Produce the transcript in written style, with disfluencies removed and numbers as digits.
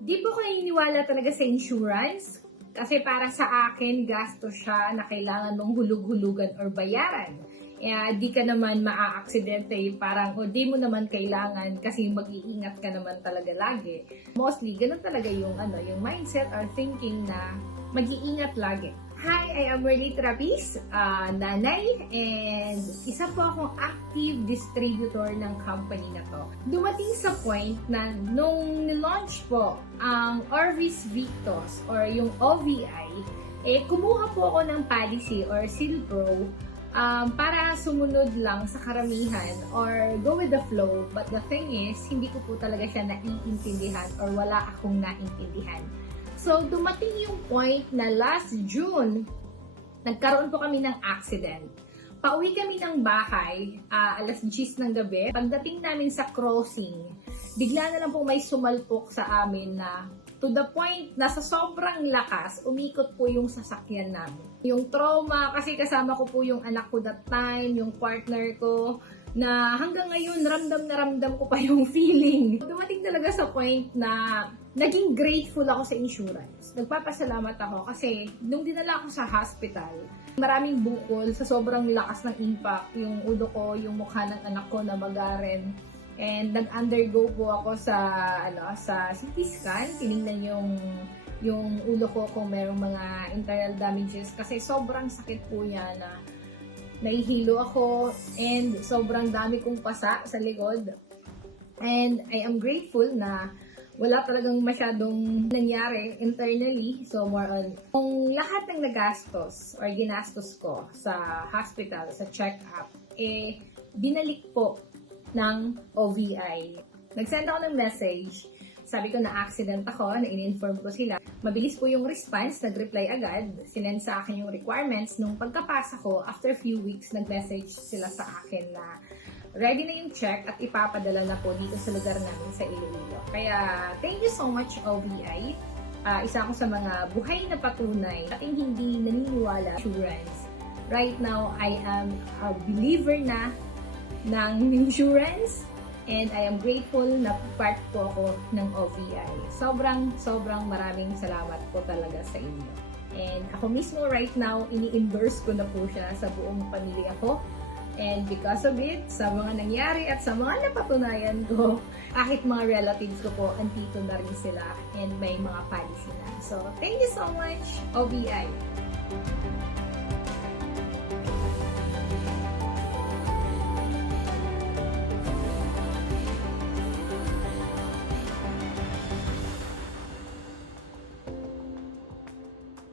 Di po kayo naniniwala talaga sa insurance? Kasi para sa akin, gasto siya na kailangan mong hulug-hulugan or bayaran. Di ka naman maa-aksidente, parang o di mo naman kailangan kasi mag-iingat ka naman talaga lagi. Mostly, ganun talaga yung mindset or thinking na mag-iingat lagi. Hi, I am Merly Travis, nanay, and isa po akong active distributor ng company na to. Dumating sa point na nung nilaunch po ang Orvis Victos or yung OVI, kumuha po ako ng policy or Silpro para sumunod lang sa karamihan or go with the flow. But the thing is, hindi ko po talaga siya naiintindihan or wala akong naintindihan. So, dumating yung point na last June, nagkaroon po kami ng accident. Pauwi kami ng bahay, alas 10 ng gabi. Pagdating namin sa crossing, bigla na lang po may sumalpok sa amin na to the point na sa sobrang lakas, umikot po yung sasakyan namin. Yung trauma, kasi kasama ko po yung anak ko that time, yung partner ko, na hanggang ngayon, ramdam ko pa yung feeling. Dumating talaga sa point na naging grateful ako sa insurance. Nagpapasalamat ako kasi nung dinala ako sa hospital, maraming bukol sa sobrang lakas ng impact. Yung ulo ko, yung mukha ng anak ko na magaren. And nag-undergo po ako sa CT scan. Tinignan yung ulo ko kung merong mga internal damages kasi sobrang sakit po yan na nahihilo ako and sobrang dami kong pasa sa likod. And I am grateful na wala talagang masyadong nangyari internally. So more on, kung lahat ng nagastos or ginastos ko sa hospital, sa check-up, binalik po ng OVI. Nag-send ako ng message. Sabi ko na accident ako, na in-inform ko sila. Mabilis po yung response, nag-reply agad. Sinend sa akin yung requirements. Nung pagkapasa ko, after few weeks, nag-message sila sa akin na ready na yung check at ipapadala na po dito sa lugar namin sa Iloilo. Kaya, thank you so much, OVI. Isa ako sa mga buhay na patunay at hindi naniniwala insurance. Right now, I am a believer na ng insurance. And I am grateful na part po ako ng OVI. Sobrang maraming salamat po talaga sa inyo. And ako mismo right now, ini-endorse ko na po siya sa buong pamilya ko. And because of it, sa mga nangyari at sa mga napatunayan ko, kahit mga relatives ko po, andito na rin sila and may mga policy na. So, thank you so much, OVI!